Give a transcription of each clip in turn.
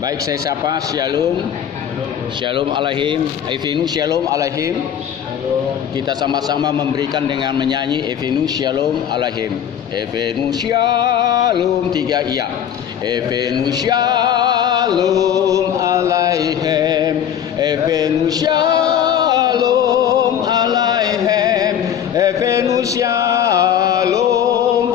Baik, saya sapa. Shalom. Shalom alaihim. Evenu shalom alaihim. Kita sama-sama memberikan dengan menyanyi Evenu shalom alaihim. Evenu shalom, 3 iya. Evenu shalom alaihim. Evenu shalom alaihim. Evenu shalom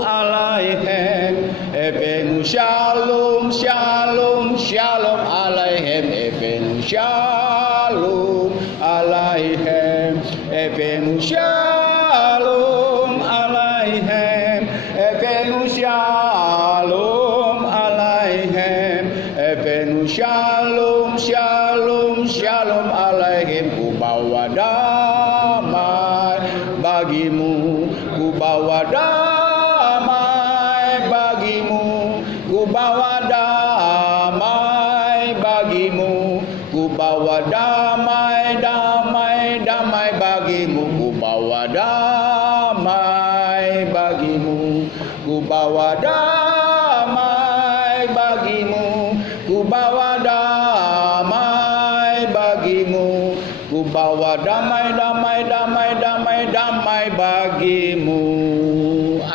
alaihim. Evenu shalom shalom shalom alaihim. Evenu shalom alaihim. Evenu shalom alaihim. Evenu shalom alaihim. Evenu shalom shalom shalom alaihim. Ku bawa damai bagimu, ku bawa damai bagimu, ku bawa damai bagimu, ku bawa damai damai damai bagimu, ku bawa damai bagimu, ku bawa damai bagimu, ku bawa damai bagimu, ku bawa damai damai damai damai damai bagimu.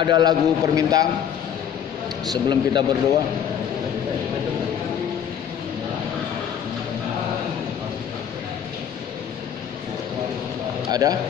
Ada lagu permintaan sebelum kita berdoa? Ada?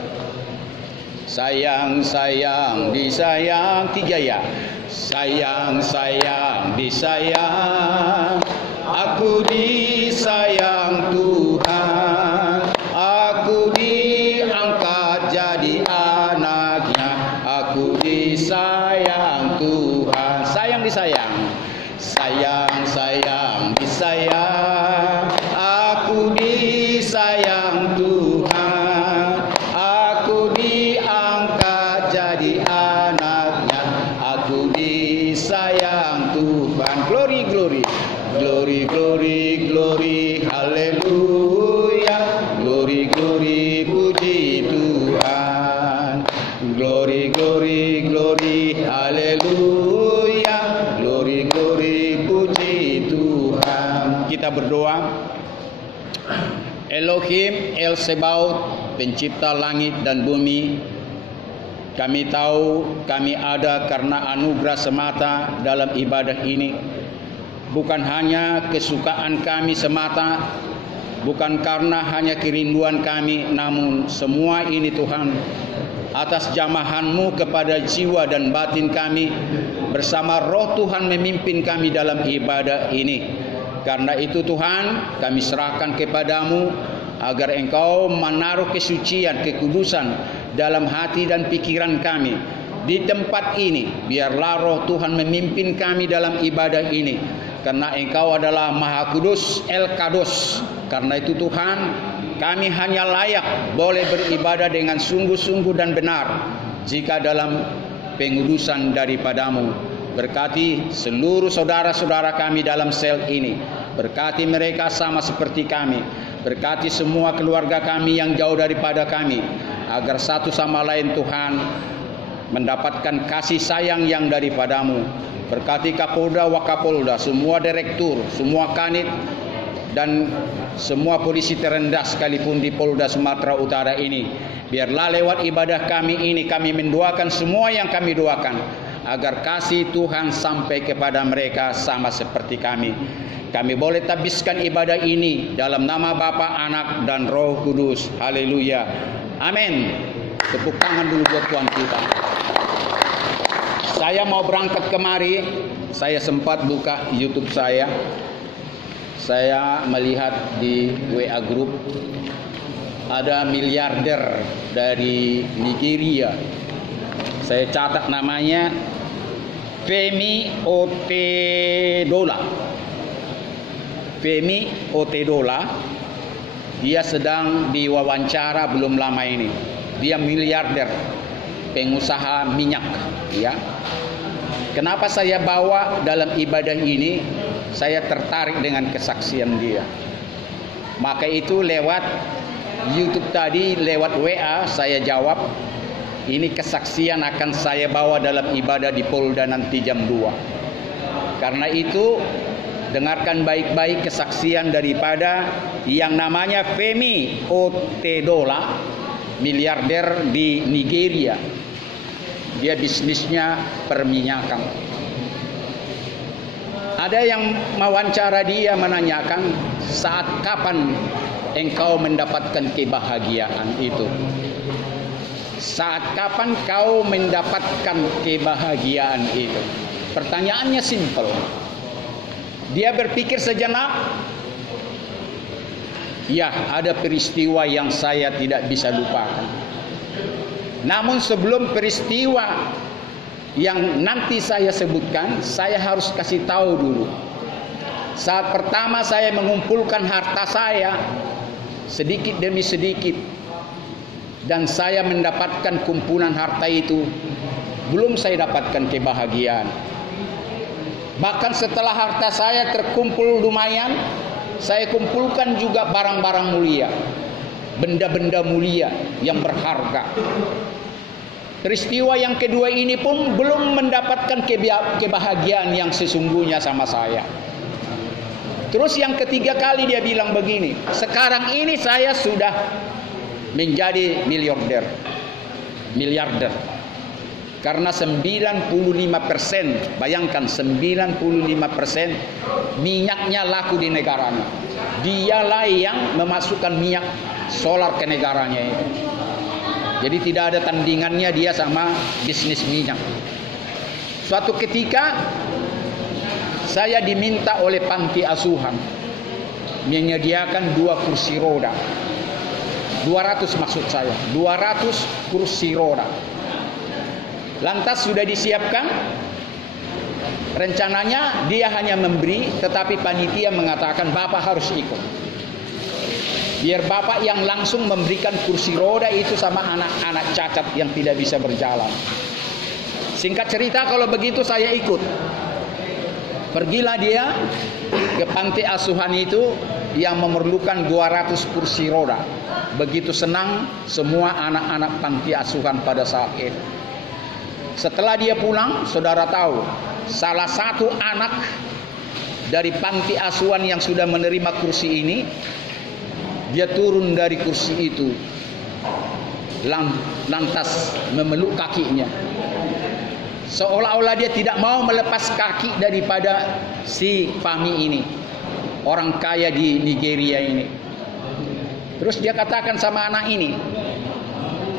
Sayang, sayang, disayang, 3 ya. Sayang, sayang, disayang, aku disayang Tuhan, aku diangkat jadi anaknya, aku disayang Tuhan. Sayang, disayang, sayang, sayang, disayang, aku disayang Tuhan, aku diangkat jadi anaknya, aku disayang Tuhan. Glory, glory, glory, glory, glory, haleluya, glory, glory, puji Tuhan, glory, glory, glory, haleluya, glory, glory, puji Tuhan. Kita berdoa. Elohim El Sebaot, pencipta langit dan bumi, kami tahu kami ada karena anugerah semata dalam ibadah ini. Bukan hanya kesukaan kami semata, bukan karena hanya kerinduan kami, namun semua ini Tuhan atas jamahan-Mu kepada jiwa dan batin kami, bersama roh Tuhan memimpin kami dalam ibadah ini. Karena itu Tuhan, kami serahkan kepadamu agar Engkau menaruh kesucian, kekudusan dalam hati dan pikiran kami di tempat ini. Biarlah roh Tuhan memimpin kami dalam ibadah ini, karena Engkau adalah Maha Kudus, El Kados. Karena itu Tuhan, kami hanya layak boleh beribadah dengan sungguh-sungguh dan benar jika dalam pengudusan daripadamu. Berkati seluruh saudara-saudara kami dalam sel ini. Berkati mereka sama seperti kami. Berkati semua keluarga kami yang jauh daripada kami, agar satu sama lain Tuhan mendapatkan kasih sayang yang daripadamu. Berkati Kapolda, Wakapolda, semua direktur, semua kanit, dan semua polisi terendah sekalipun di Polda Sumatera Utara ini. Biarlah lewat ibadah kami ini, kami mendoakan semua yang kami doakan, agar kasih Tuhan sampai kepada mereka sama seperti kami. Kami boleh tabiskan ibadah ini dalam nama Bapa, Anak, dan Roh Kudus. Haleluya. Amin. Tepuk tangan dulu buat Tuhan kita. Saya mau berangkat kemari, saya sempat buka YouTube saya. Saya melihat di WA Group ada miliarder dari Nigeria. Saya catat namanya Femi Otedola. Femi Otedola. Dia sedang diwawancara belum lama ini. Dia miliarder, pengusaha minyak, ya. Kenapa saya bawa dalam ibadah ini? Saya tertarik dengan kesaksian dia. Maka itu lewat YouTube tadi, lewat WA saya jawab. Ini kesaksian akan saya bawa dalam ibadah di Polda nanti jam 2. Karena itu dengarkan baik-baik kesaksian daripada yang namanya Femi Otedola, miliarder di Nigeria. Dia bisnisnya perminyakan. Ada yang mewawancara dia, menanyakan, saat kapan engkau mendapatkan kebahagiaan itu? Saat kapan kau mendapatkan kebahagiaan itu? Pertanyaannya simpel. Dia berpikir sejenak. Ya, ada peristiwa yang saya tidak bisa lupakan. Namun sebelum peristiwa yang nanti saya sebutkan, saya harus kasih tahu dulu. Saat pertama saya mengumpulkan harta saya sedikit demi sedikit, dan saya mendapatkan kumpulan harta itu, belum saya dapatkan kebahagiaan. Bahkan setelah harta saya terkumpul lumayan, saya kumpulkan juga barang-barang mulia, benda-benda mulia yang berharga. Peristiwa yang kedua ini pun belum mendapatkan kebahagiaan yang sesungguhnya sama saya. Terus yang ketiga kali dia bilang begini, sekarang ini saya sudah menjadi miliarder. Karena 95%, bayangkan 95% minyaknya laku di negaranya. Dialah yang memasukkan minyak solar ke negaranya itu. Jadi tidak ada tandingannya dia sama bisnis minyak. Suatu ketika saya diminta oleh panti asuhan menyediakan 2 kursi roda. 200 maksud saya, 200 kursi roda. Lantas sudah disiapkan. Rencananya dia hanya memberi, tetapi panitia mengatakan Bapak harus ikut. Biar Bapak yang langsung memberikan kursi roda itu sama anak-anak cacat yang tidak bisa berjalan. Singkat cerita, kalau begitu saya ikut. Pergilah dia ke panti asuhan itu yang memerlukan 200 kursi roda. Begitu senang semua anak-anak panti asuhan pada saat itu. Setelah dia pulang, saudara tahu, salah satu anak dari panti asuhan yang sudah menerima kursi ini, dia turun dari kursi itu, lantas memeluk kakinya, seolah-olah dia tidak mau melepas kaki daripada si Fami ini, orang kaya di Nigeria ini. Terus dia katakan sama anak ini,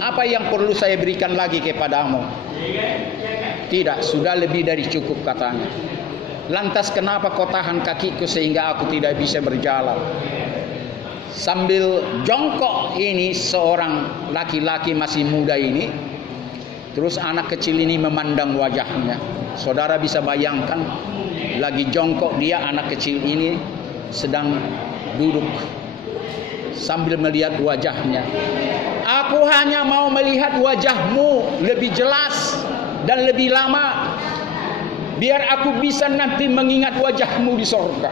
apa yang perlu saya berikan lagi kepadamu? Tidak, sudah lebih dari cukup, katanya. Lantas kenapa kau tahan kakiku sehingga aku tidak bisa berjalan? Sambil jongkok ini seorang laki-laki masih muda ini, terus anak kecil ini memandang wajahnya. Saudara bisa bayangkan, lagi jongkok dia, anak kecil ini sedang duduk sambil melihat wajahnya. Aku hanya mau melihat wajahmu lebih jelas dan lebih lama, biar aku bisa nanti mengingat wajahmu di sorga.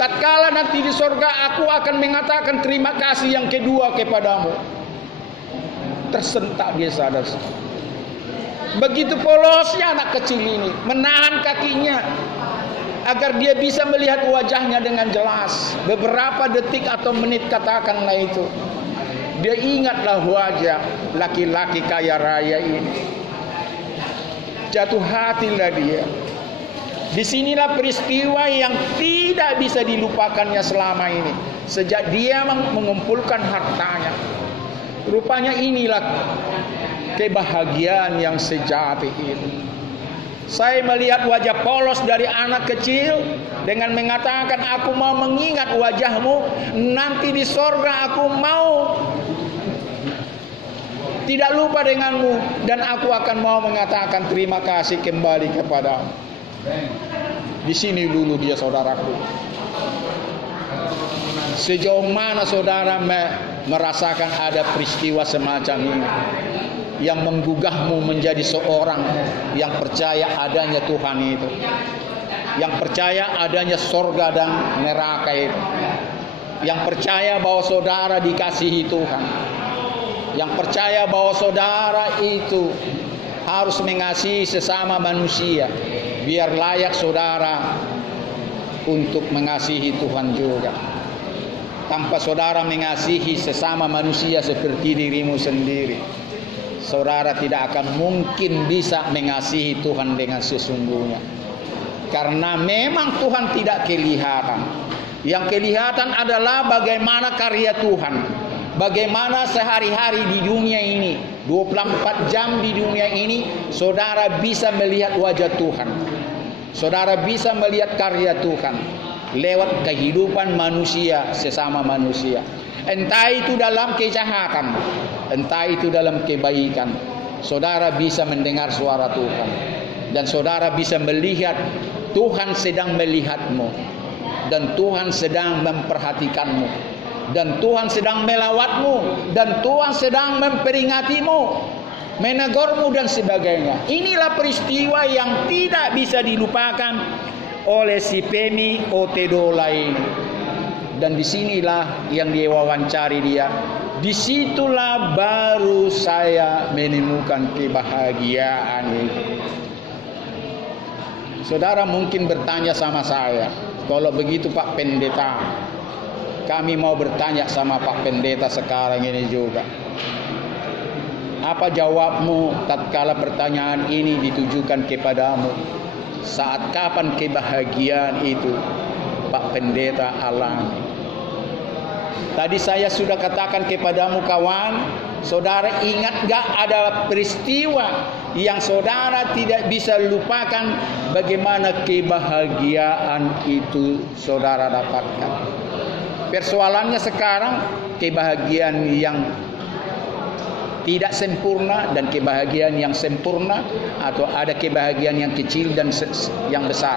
Tatkala nanti di sorga aku akan mengatakan terima kasih yang kedua kepadamu. Tersentak dia, sadar. Begitu polosnya anak kecil ini menahan kakinya agar dia bisa melihat wajahnya dengan jelas. Beberapa detik atau menit katakanlah itu, dia ingatlah wajah laki-laki kaya raya ini. Jatuh hatilah dia. Disinilah peristiwa yang tidak bisa dilupakannya selama ini, sejak dia mengumpulkan hartanya. Rupanya inilah kebahagiaan yang sejati itu. Saya melihat wajah polos dari anak kecil dengan mengatakan, aku mau mengingat wajahmu, nanti di sorga aku mau tidak lupa denganmu, dan aku akan mau mengatakan terima kasih kembali kepadamu. Di sini dulu dia, saudaraku. Sejauh mana saudara merasakan ada peristiwa semacam ini yang menggugahmu menjadi seorang yang percaya adanya Tuhan itu, yang percaya adanya sorga dan neraka itu, yang percaya bahwa saudara dikasihi Tuhan, yang percaya bahwa saudara itu harus mengasihi sesama manusia, biar layak saudara untuk mengasihi Tuhan juga. Tanpa saudara mengasihi sesama manusia seperti dirimu sendiri, saudara tidak akan mungkin bisa mengasihi Tuhan dengan sesungguhnya. Karena memang Tuhan tidak kelihatan. Yang kelihatan adalah bagaimana karya Tuhan. Bagaimana sehari-hari di dunia ini, 24 jam di dunia ini, saudara bisa melihat wajah Tuhan. Saudara bisa melihat karya Tuhan lewat kehidupan manusia sesama manusia. Entah itu dalam kejahatan, entah itu dalam kebaikan. Saudara bisa mendengar suara Tuhan. Dan saudara bisa melihat Tuhan sedang melihatmu. Dan Tuhan sedang memperhatikanmu. Dan Tuhan sedang melawatmu. Dan Tuhan sedang memperingatimu, menegurmu dan sebagainya. Inilah peristiwa yang tidak bisa dilupakan oleh si Pemi Otedola ini. Dan disinilah yang dia wawancari dia. Disitulah baru saya menemukan kebahagiaan itu. Saudara mungkin bertanya sama saya, kalau begitu Pak Pendeta, kami mau bertanya sama Pak Pendeta sekarang ini juga. Apa jawabmu tatkala pertanyaan ini ditujukan kepadamu? Saat kapan kebahagiaan itu Pak Pendeta alami? Tadi saya sudah katakan kepadamu kawan, saudara ingat gak ada peristiwa yang saudara tidak bisa lupakan bagaimana kebahagiaan itu saudara dapatkan. Persoalannya sekarang kebahagiaan yang tidak sempurna dan kebahagiaan yang sempurna, atau ada kebahagiaan yang kecil dan yang besar.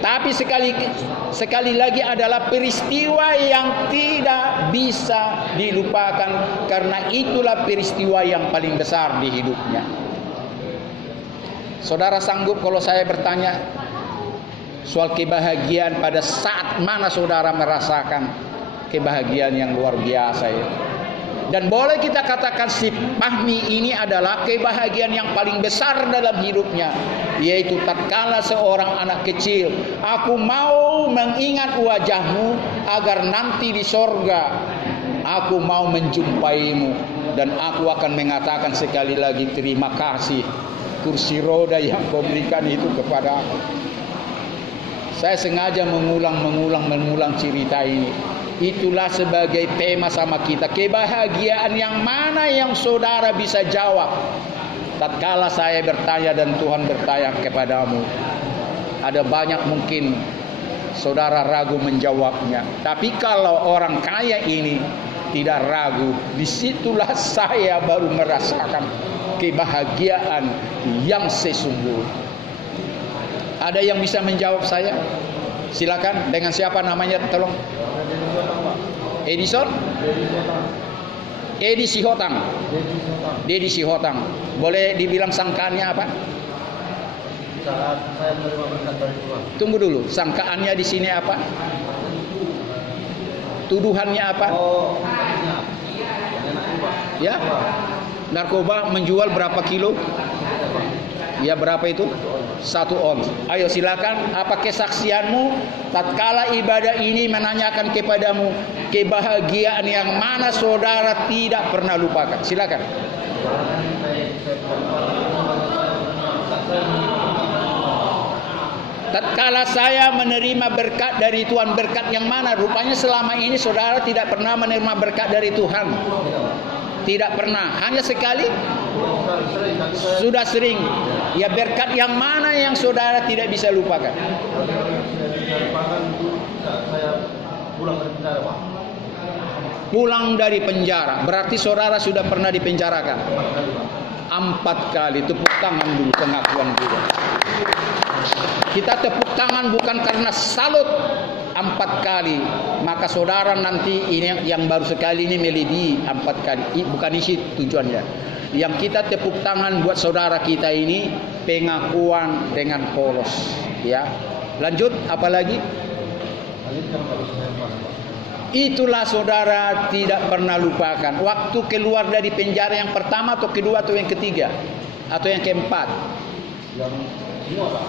Tapi sekali lagi adalah peristiwa yang tidak bisa dilupakan, karena itulah peristiwa yang paling besar di hidupnya. Saudara sanggup kalau saya bertanya soal kebahagiaan, pada saat mana saudara merasakan kebahagiaan yang luar biasa ya? Dan boleh kita katakan si Fahmi ini adalah kebahagiaan yang paling besar dalam hidupnya, yaitu tatkala seorang anak kecil, aku mau mengingat wajahmu agar nanti di sorga aku mau menjumpaimu, dan aku akan mengatakan sekali lagi terima kasih kursi roda yang kau berikan itu kepada aku. Saya sengaja mengulang cerita ini. Itulah sebagai tema sama kita. Kebahagiaan yang mana yang saudara bisa jawab tatkala saya bertanya dan Tuhan bertanya kepadamu? Ada banyak mungkin saudara ragu menjawabnya. Tapi kalau orang kaya ini tidak ragu, disitulah saya baru merasakan kebahagiaan yang sesungguhnya. Ada yang bisa menjawab saya? Silakan. Dengan siapa namanya? Tolong. Edison? Edi Sihotang. Dedi Sihotang. Boleh dibilang sangkaannya apa? Saat saya menerima berkat dari Tuhan. Tunggu dulu. Sangkaannya di sini apa? Tuduhannya apa? Oh, ya. Narkoba menjual berapa kilo? Ya, berapa itu? 1 ons. Ayo silakan, apa kesaksianmu tatkala ibadah ini menanyakan kepadamu kebahagiaan yang mana saudara tidak pernah lupakan? Silakan. Tatkala saya menerima berkat dari Tuhan, berkat yang mana? Rupanya selama ini saudara tidak pernah menerima berkat dari Tuhan. Tidak pernah, hanya sekali. Sudah sering. Ya, berkat yang mana yang saudara tidak bisa lupakan? Pulang dari penjara. Berarti saudara sudah pernah dipenjarakan 4 kali. Tepuk tangan dulu, pengakuan dulu. Kita tepuk tangan bukan karena salut 4 kali. Maka saudara nanti ini yang baru sekali ini melebihi 4 kali. Bukan isi tujuannya. Yang kita tepuk tangan buat saudara kita ini pengakuan dengan polos. Ya. Lanjut, apa lagi? Itulah saudara tidak pernah lupakan. Waktu keluar dari penjara yang pertama atau kedua atau yang ketiga? Atau yang keempat? Yang Semua Pak.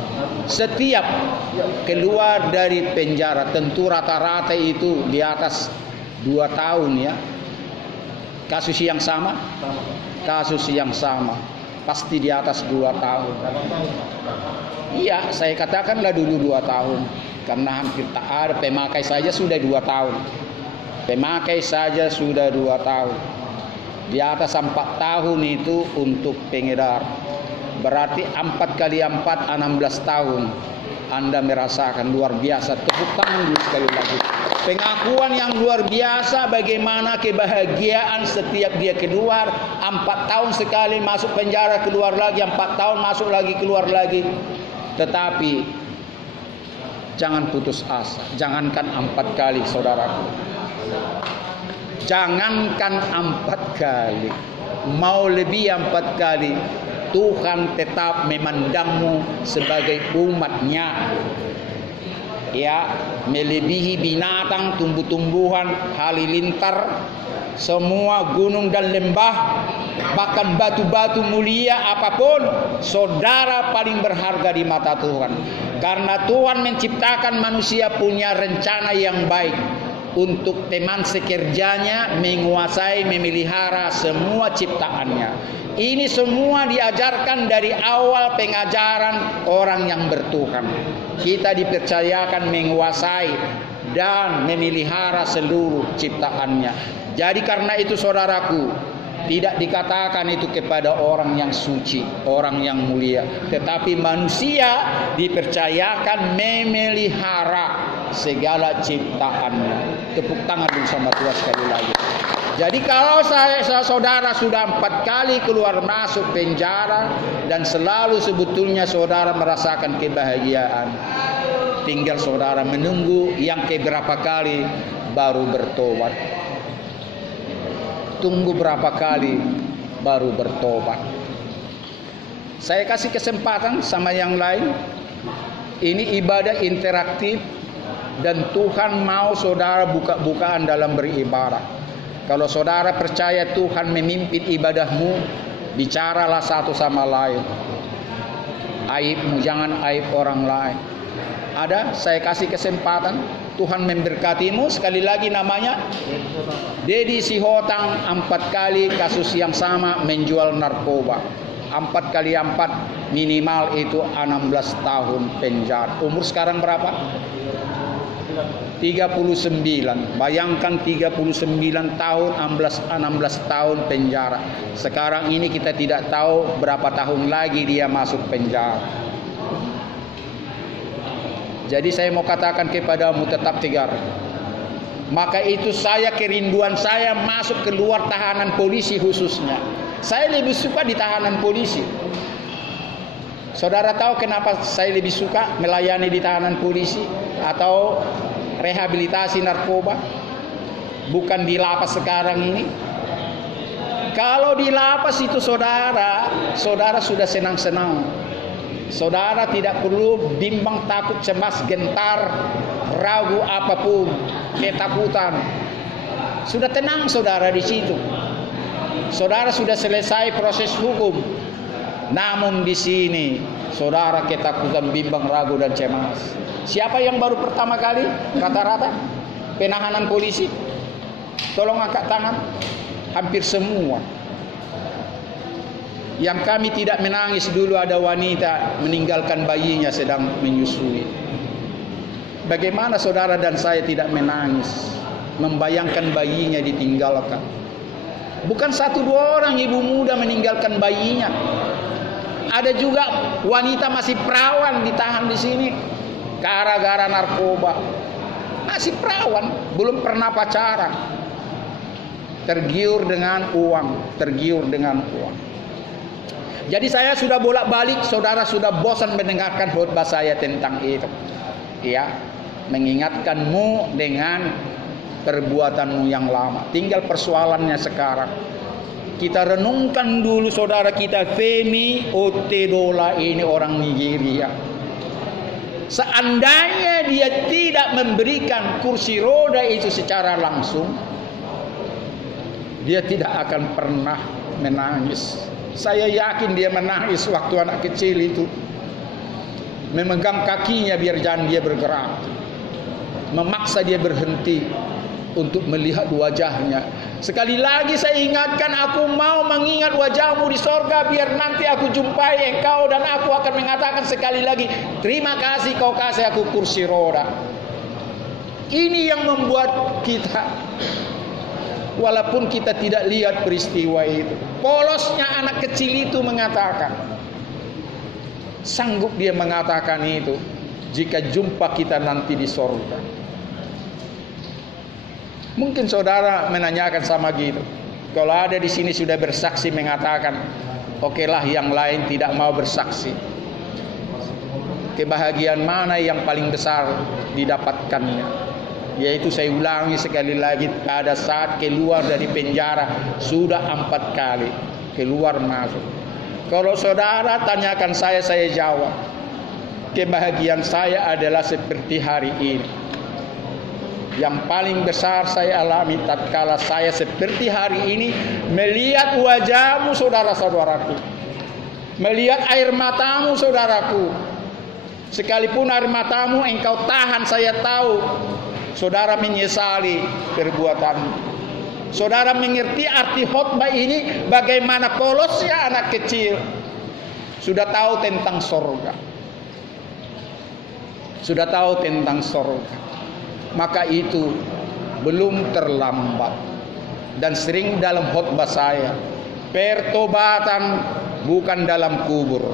Setiap keluar dari penjara, tentu rata-rata itu di atas 2 tahun ya. Kasus yang sama? Sama Pak. Kasus yang sama. Pasti di atas 2 tahun. 8 tahun Pak. Iya, saya katakanlah dulu 2 tahun. Karena hampir tak ada, pemakai saja sudah 2 tahun. Pemakai saja sudah 2 tahun. Di atas 4 tahun itu untuk pengedar. Berarti 4 kali 4, 16 tahun. Anda merasakan luar biasa. Tepuk tangan dulu sekali lagi. Pengakuan yang luar biasa bagaimana kebahagiaan setiap dia keluar. 4 tahun sekali masuk penjara, keluar lagi. 4 tahun masuk lagi, keluar lagi. Tetapi jangan putus asa. Jangankan 4 kali saudaraku. Jangankan 4 kali. Mau lebih 4 kali. Tuhan tetap memandangmu sebagai umatnya. Ya, melebihi binatang, tumbuh-tumbuhan, halilintar, semua gunung dan lembah, bahkan batu-batu mulia apapun, saudara paling berharga di mata Tuhan. Karena Tuhan menciptakan manusia punya rencana yang baik untuk teman sekerjanya, menguasai, memelihara semua ciptaannya. Ini semua diajarkan dari awal pengajaran orang yang bertuhan. Kita dipercayakan menguasai dan memelihara seluruh ciptaannya. Jadi karena itu saudaraku, tidak dikatakan itu kepada orang yang suci, orang yang mulia. Tetapi manusia dipercayakan memelihara segala ciptaannya. Tepuk tangan dulu sama Tuhan sekali lagi. Jadi kalau saudara sudah 4 kali keluar masuk penjara dan selalu sebetulnya saudara merasakan kebahagiaan, tinggal saudara menunggu yang keberapa kali baru bertobat. Tunggu berapa kali baru bertobat. Saya kasih kesempatan sama yang lain. Ini ibadah interaktif dan Tuhan mau saudara buka-bukaan dalam beribadah. Kalau saudara percaya Tuhan memimpin ibadahmu, bicaralah satu sama lain. Aibmu jangan aib orang lain. Ada, saya kasih kesempatan. Tuhan memberkatimu. Sekali lagi namanya Dedi Sihotang. 4 kali kasus yang sama menjual narkoba. 4 kali 4 minimal itu 16 tahun penjara. Umur sekarang berapa? 39. Bayangkan 39 tahun, 16 tahun penjara. Sekarang ini kita tidak tahu berapa tahun lagi dia masuk penjara. Jadi saya mau katakan kepadamu, tetap tegar. Maka itu kerinduan saya masuk keluar tahanan polisi khususnya. Saya lebih suka di tahanan polisi. Saudara tahu kenapa saya lebih suka melayani di tahanan polisi atau rehabilitasi narkoba, bukan di lapas sekarang ini? Kalau di lapas itu saudara sudah senang-senang. Saudara tidak perlu bimbang, takut, cemas, gentar, ragu apapun, ketakutan. Sudah tenang saudara di situ. Saudara sudah selesai proses hukum. Namun di sini saudara ketakutan, bimbang, ragu dan cemas. Siapa yang baru pertama kali rata-rata penahanan polisi? Tolong angkat tangan. Hampir semua. Yang kami tidak menangis dulu ada wanita meninggalkan bayinya sedang menyusui. Bagaimana saudara dan saya tidak menangis membayangkan bayinya ditinggalkan? Bukan 1-2 orang ibu muda meninggalkan bayinya. Ada juga wanita masih perawan ditahan di sini gara-gara narkoba. Masih perawan, belum pernah pacaran. Tergiur dengan uang. Jadi saya sudah bolak-balik, saudara sudah bosan mendengarkan khotbah saya tentang itu. Ya, mengingatkanmu dengan perbuatanmu yang lama. Tinggal persoalannya sekarang. Kita renungkan dulu saudara kita Femi Otedola ini orang Nigeria. Seandainya dia tidak memberikan kursi roda itu secara langsung, dia tidak akan pernah menangis. Saya yakin dia menangis waktu anak kecil itu. memegang kakinya biar jangan dia bergerak, memaksa dia berhenti untuk melihat wajahnya. Sekali lagi saya ingatkan, aku mau mengingat wajahmu di sorga, biar nanti aku jumpai engkau dan aku akan mengatakan sekali lagi, terima kasih kau kasih aku kursi roda. Ini yang membuat kita, walaupun kita tidak lihat peristiwa itu, polosnya anak kecil itu mengatakan, sanggup dia mengatakan itu jika jumpa kita nanti di sorga. Mungkin saudara menanyakan sama gitu. Kalau ada di sini sudah bersaksi mengatakan, okelah yang lain tidak mau bersaksi. Kebahagiaan mana yang paling besar didapatkannya? Yaitu saya ulangi sekali lagi, pada saat keluar dari penjara sudah 4 kali keluar masuk. Kalau saudara tanyakan saya jawab. Kebahagiaan saya adalah seperti hari ini. Yang paling besar saya alami tatkala saya seperti hari ini melihat wajahmu saudara-saudaraku, melihat air matamu saudaraku. Sekalipun air matamu engkau tahan, saya tahu saudara menyesali perbuatanmu. Saudara mengerti arti khotbah ini, bagaimana polosnya anak kecil sudah tahu tentang sorga, sudah tahu tentang sorga. Maka itu belum terlambat. Dan sering dalam khotbah saya, pertobatan bukan dalam kubur.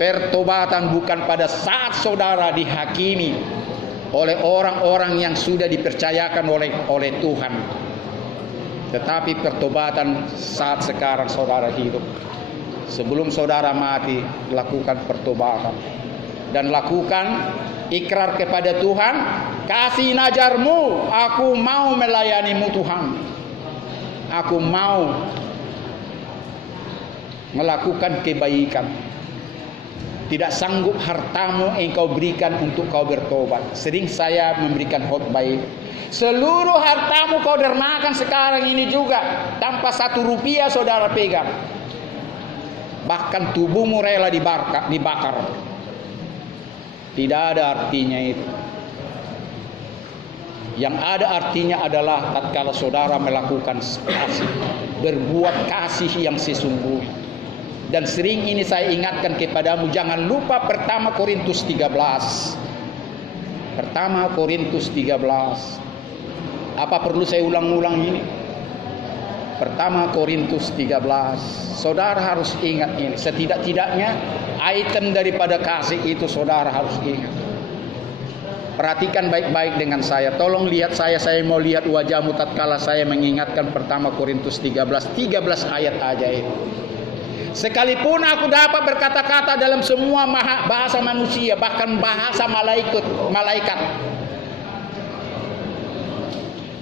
Pertobatan bukan pada saat saudara dihakimi oleh orang-orang yang sudah dipercayakan oleh Tuhan. Tetapi pertobatan saat sekarang saudara hidup. Sebelum saudara mati, lakukan pertobatan. Dan lakukan ikrar kepada Tuhan, kasih najarmu, aku mau melayanimu Tuhan. Aku mau melakukan kebaikan. Tidak sanggup hartamu engkau berikan untuk kau bertobat. Sering saya memberikan khotbah ini. Seluruh hartamu kau dermakan sekarang ini juga, tanpa 1 rupiah saudara pegang. Bahkan tubuhmu rela dibakar. Tidak ada artinya itu. Yang ada artinya adalah tatkala saudara melakukan kasih, berbuat kasih yang sesungguhnya. Dan sering ini saya ingatkan kepadamu, jangan lupa pertama Korintus 13. Pertama Korintus 13. Apa perlu saya ulang-ulang ini? Pertama Korintus 13. Saudara harus ingat ini. Setidak-tidaknya item daripada kasih itu saudara harus ingat. Perhatikan baik-baik dengan saya. Tolong lihat saya mau lihat wajahmu tatkala saya mengingatkan pertama Korintus 13 ayat aja itu. Sekalipun aku dapat berkata-kata dalam semua bahasa manusia, bahkan bahasa malaikat.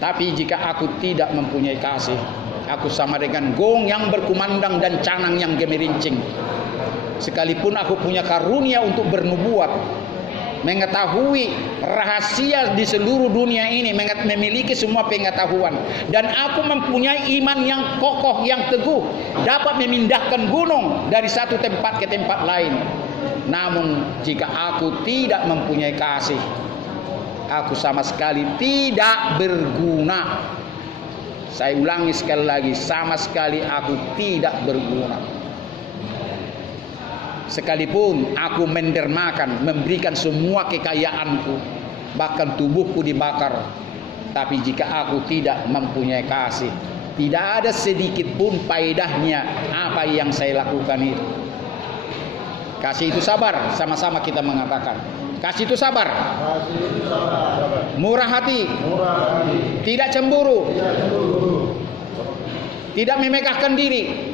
Tapi jika aku tidak mempunyai kasih, aku sama dengan gong yang berkumandang dan canang yang gemerincing. Sekalipun aku punya karunia untuk bernubuat, mengetahui rahasia di seluruh dunia ini, memiliki semua pengetahuan, dan aku mempunyai iman yang kokoh, yang teguh, dapat memindahkan gunung dari satu tempat ke tempat lain. Namun jika aku tidak mempunyai kasih, aku sama sekali tidak berguna. Saya ulangi sekali lagi, sama sekali aku tidak berguna. Sekalipun aku mendermakan, memberikan semua kekayaanku, bahkan tubuhku dibakar, tapi jika aku tidak mempunyai kasih, tidak ada sedikit pun faedahnya apa yang saya lakukan itu. Kasih itu sabar, sama-sama kita mengatakan. Kasih itu sabar. Murah hati. Tidak cemburu. Tidak memegahkan diri.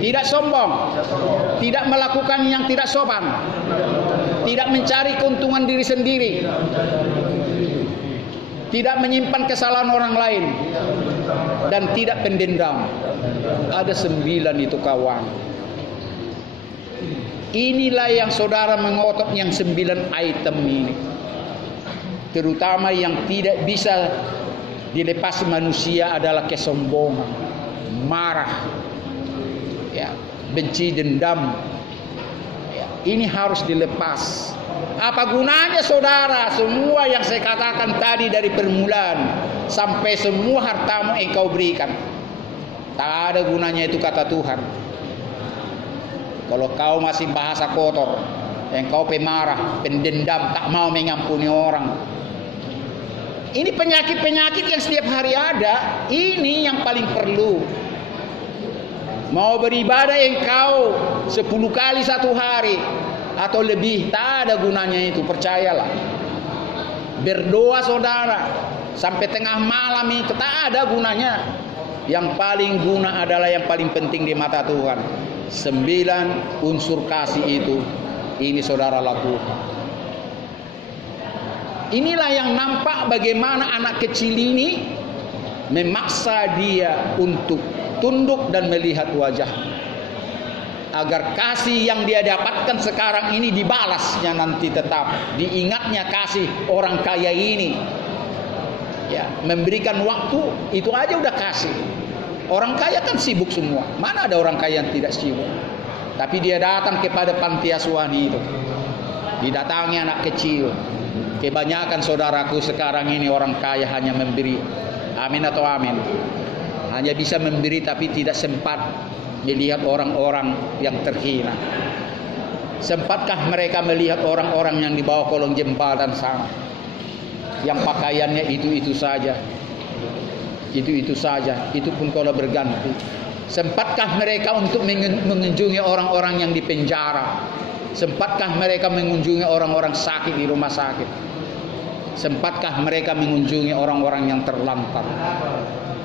Tidak sombong. Tidak melakukan yang tidak sopan. Tidak mencari keuntungan diri sendiri. Tidak menyimpan kesalahan orang lain. Dan tidak pendendam. Ada 9 itu kawan. Inilah yang saudara mengotot yang 9 item ini. Terutama yang tidak bisa dilepas manusia adalah kesombongan, marah, ya, benci, dendam, ya, Ini harus dilepas. Apa gunanya saudara semua yang saya katakan tadi dari permulaan sampai semua hartamu engkau berikan? Tak ada gunanya itu kata Tuhan. Kalau kau masih bahasa kotor, engkau pemarah, pendendam, tak mau mengampuni orang. Ini penyakit-penyakit yang setiap hari ada. Ini yang paling perlu. Mau beribadah engkau 10 kali satu hari atau lebih, tak ada gunanya itu, percayalah. Berdoa saudara sampai tengah malam itu tak ada gunanya. Yang paling guna adalah yang paling penting di mata Tuhan. 9 unsur kasih itu, ini saudara lakukan. Inilah yang nampak bagaimana anak kecil ini memaksa dia untuk tunduk dan melihat wajah, agar kasih yang dia dapatkan sekarang ini dibalasnya nanti tetap. Diingatnya kasih orang kaya ini. Ya, memberikan waktu itu aja udah kasih. Orang kaya kan sibuk semua. Mana ada orang kaya yang tidak sibuk? Tapi dia datang kepada panti asuhan itu. Didatangi anak kecil. Kebanyakan saudaraku sekarang ini orang kaya hanya memberi. Amin atau amin? Hanya bisa memberi tapi tidak sempat melihat orang-orang yang terhina. Sempatkah mereka melihat orang-orang yang di bawah kolong jembatan sana, yang pakaiannya itu-itu saja, itu-itu saja, itu pun kalau berganti? Sempatkah mereka untuk mengunjungi orang-orang yang di penjara? Sempatkah mereka mengunjungi orang-orang sakit di rumah sakit? Sempatkah mereka mengunjungi orang-orang yang terlantar?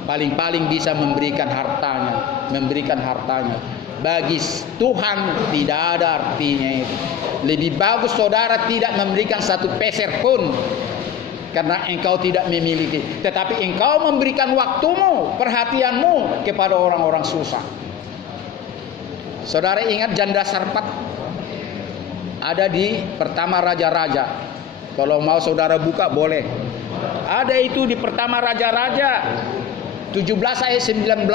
Paling-paling bisa memberikan hartanya, Bagi Tuhan tidak ada artinya itu. Lebih bagus saudara tidak memberikan 1 peser pun, karena engkau tidak memiliki. Tetapi engkau memberikan waktumu, perhatianmu kepada orang-orang susah. Saudara ingat janda Sarpat? Ada di pertama Raja-Raja. Kalau mau saudara buka boleh. Ada itu di pertama Raja-Raja 17 ayat 19.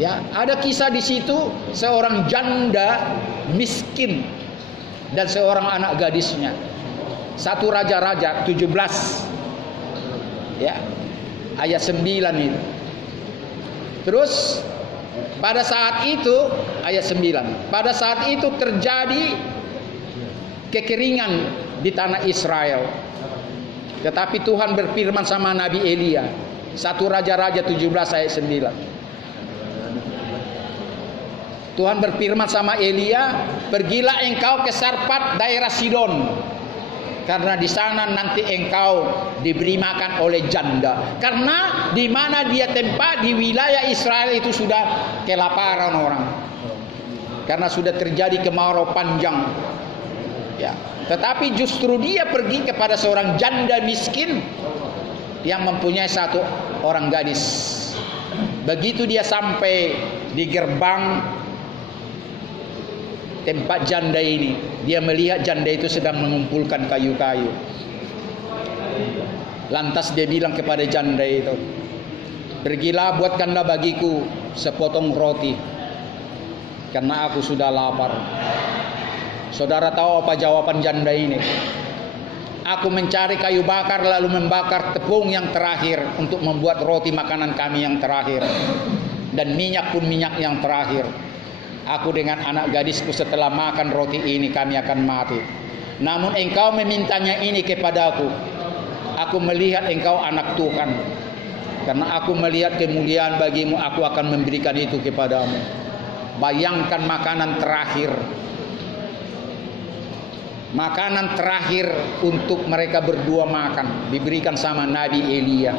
Ya, ada kisah di situ seorang janda miskin dan seorang anak gadisnya. 1 Raja-Raja 17. Ya. Ayat 9 itu. Terus pada saat itu ayat 9. Pada saat itu terjadi kekeringan di tanah Israel. Tetapi Tuhan berfirman sama Nabi Elia. 1 Raja-Raja 17 ayat 9. Tuhan berfirman sama Elia, pergilah engkau ke Sarpat daerah Sidon, karena di sana nanti engkau diberi makan oleh janda. Karena di mana dia tempat di wilayah Israel itu sudah kelaparan orang, karena sudah terjadi kemarau panjang. Ya, tetapi justru dia pergi kepada seorang janda miskin yang mempunyai 1 orang gadis. Begitu dia sampai di gerbang tempat janda ini, dia melihat janda itu sedang mengumpulkan kayu-kayu. Lantas dia bilang kepada janda itu, pergilah buatkanlah bagiku sepotong roti, karena aku sudah lapar. Saudara tahu apa jawaban janda ini? Aku mencari kayu bakar lalu membakar tepung yang terakhir untuk membuat roti makanan kami yang terakhir, dan minyak pun minyak yang terakhir. Aku dengan anak gadisku setelah makan roti ini kami akan mati. Namun engkau memintanya ini kepadaku. Aku melihat engkau anak Tuhan. Karena aku melihat kemuliaan bagimu, aku akan memberikan itu kepadamu. Bayangkan makanan terakhir. Makanan terakhir untuk mereka berdua makan diberikan sama Nabi Elia.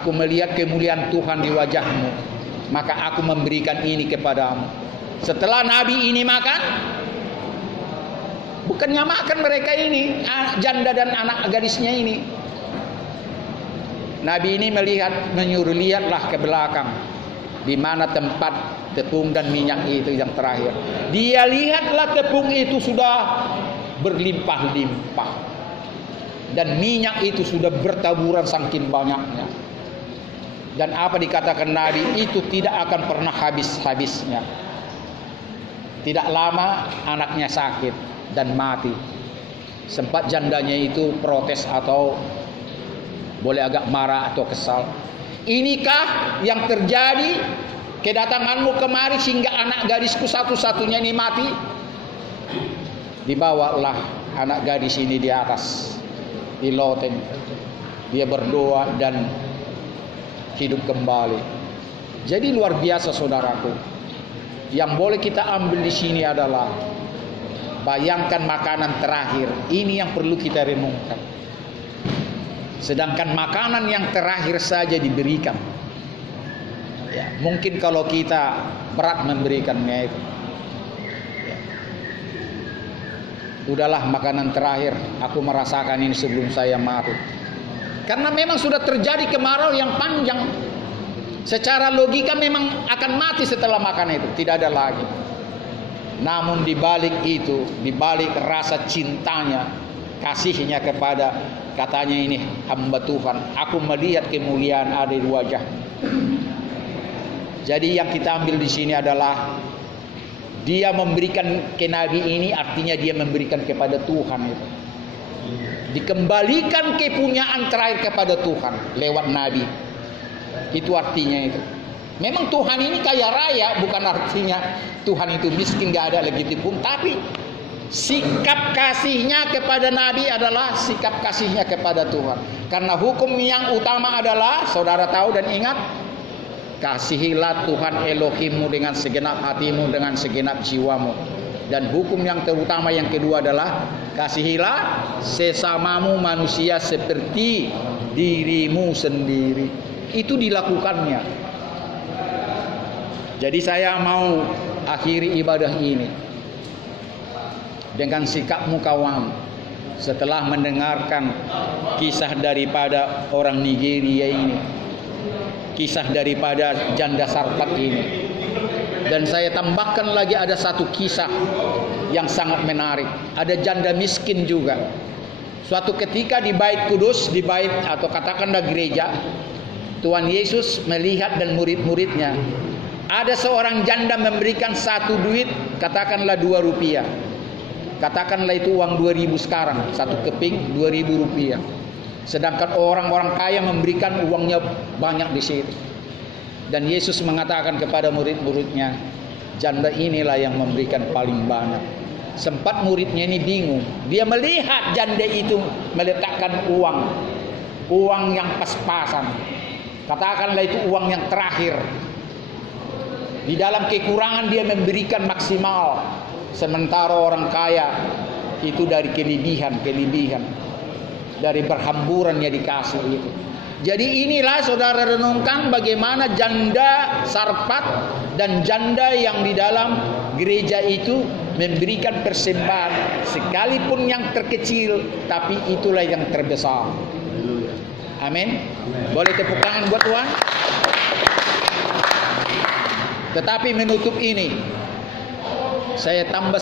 Aku melihat kemuliaan Tuhan di wajahmu, maka aku memberikan ini kepadamu. Setelah Nabi ini makan, bukannya makan mereka ini, janda dan anak gadisnya ini. Nabi ini menyuruh lihatlah ke belakang, di mana tempat tepung dan minyak itu yang terakhir. Dia lihatlah tepung itu sudah berlimpah-limpah, dan minyak itu sudah bertaburan saking banyaknya. Dan apa dikatakan Nabi, itu tidak akan pernah habis-habisnya. Tidak lama anaknya sakit dan mati. Sempat jandanya itu protes atau boleh agak marah atau kesal. Inikah yang terjadi? Kedatanganmu kemari sehingga anak gadisku satu-satunya ini mati? Dibawalah anak gadis ini di atas, di loteng. Dia berdoa dan hidup kembali. Jadi luar biasa saudaraku. Yang boleh kita ambil di sini adalah bayangkan makanan terakhir. Ini yang perlu kita renungkan. Sedangkan makanan yang terakhir saja diberikan. Ya, mungkin kalau kita berat memberikannya itu. Ya. Udahlah makanan terakhir. Aku merasakan ini sebelum saya mati. Karena memang sudah terjadi kemarau yang panjang. Secara logika memang akan mati setelah makan itu. Tidak ada lagi. Namun di balik itu, di balik rasa cintanya, kasihnya kepada, katanya ini hamba Tuhan, aku melihat kemuliaan ada di wajah. Jadi yang kita ambil di sini adalah dia memberikan ke Nabi ini, artinya dia memberikan kepada Tuhan itu. Dikembalikan kepunyaan terakhir kepada Tuhan lewat Nabi. Itu artinya itu. Memang Tuhan ini kaya raya, bukan artinya Tuhan itu miskin, gak ada lagi pun. Tapi sikap kasihnya kepada Nabi adalah sikap kasihnya kepada Tuhan. Karena hukum yang utama adalah, saudara tahu dan ingat, kasihilah Tuhan Elohimmu dengan segenap hatimu, dengan segenap jiwamu. Dan hukum yang terutama yang kedua adalah kasihilah sesamamu manusia seperti dirimu sendiri. Itu dilakukannya. Jadi saya mau akhiri ibadah ini dengan sikapmu kawan. Setelah mendengarkan kisah daripada orang Nigeria ini, kisah daripada janda Sarpat ini, dan saya tambahkan lagi ada satu kisah yang sangat menarik. Ada janda miskin juga. Suatu ketika di Bait Kudus, di bait atau katakanlah gereja, Tuhan Yesus melihat dan murid-muridnya. Ada seorang janda memberikan satu duit, katakanlah 2 rupiah. Katakanlah itu uang 2000 sekarang, satu keping 2000 rupiah. Sedangkan orang-orang kaya memberikan uangnya banyak di situ. Dan Yesus mengatakan kepada murid-muridnya, janda inilah yang memberikan paling banyak. Sempat muridnya ini bingung. Dia melihat janda itu meletakkan uang yang pas-pasan. Katakanlah itu uang yang terakhir. Di dalam kekurangan dia memberikan maksimal. Sementara orang kaya itu dari kelebihan. Dari berhamburannya dikasih itu. Jadi inilah saudara renungkan bagaimana janda Sarpat dan janda yang di dalam gereja itu memberikan persembahan. Sekalipun yang terkecil, tapi itulah yang terbesar. Amin. Boleh tepuk tangan buat Tuhan. Tetapi menutup ini, saya tambah